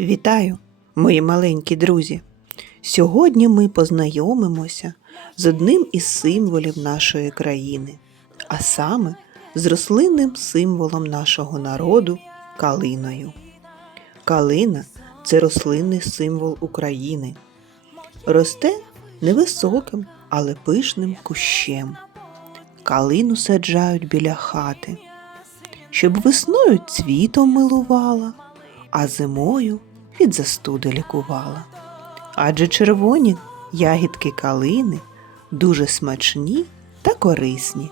Вітаю, мої маленькі друзі! Сьогодні ми познайомимося з одним із символів нашої країни, а саме з рослинним символом нашого народу калиною. Калина це рослинний символ України. Росте невисоким, але пишним кущем. Калину саджають біля хати, щоб весною цвітом милувала, а зимою від застуди лікувала. Адже червоні ягідки калини дуже смачні та корисні.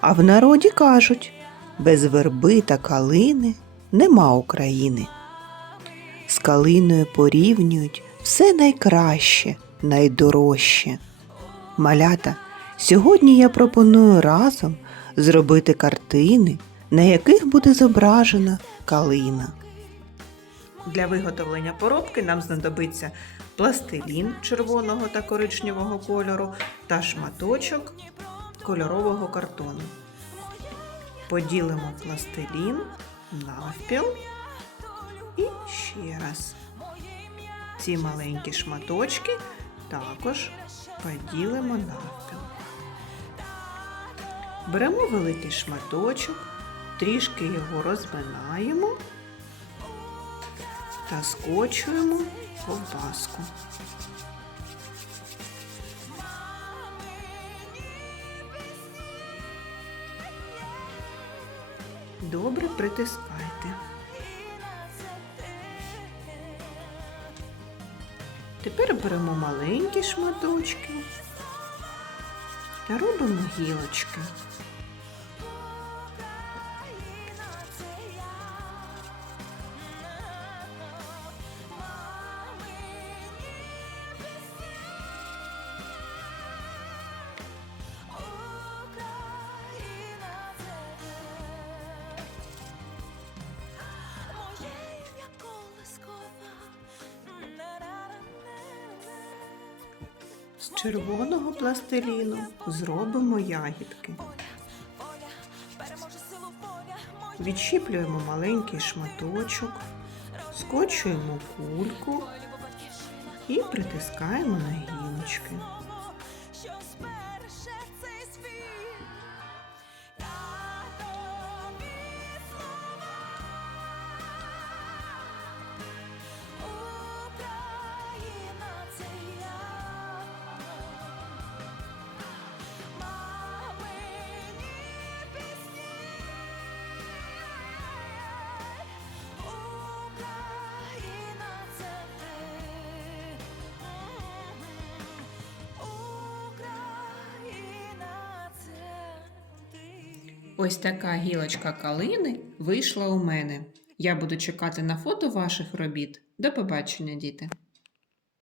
А в народі кажуть, без верби та калини нема України. З калиною порівнюють все найкраще, найдорожче. Малята, сьогодні я пропоную разом зробити картини, на яких буде зображена калина. Для виготовлення поробки нам знадобиться пластилін червоного та коричневого кольору та шматочок кольорового картону. Поділимо пластилін навпіл і ще раз. Ці маленькі шматочки також поділимо навпіл. Беремо великий шматочок, трішки його розминаємо та скочуємо ковбаску. Добре притискайте. Тепер беремо маленькі шматочки та робимо гілочки. З червоного пластиліну зробимо ягідки. Відщіплюємо маленький шматочок, скочуємо кульку і притискаємо на гілочки. Ось така гілочка калини вийшла у мене. Я буду чекати на фото ваших робіт. До побачення, діти!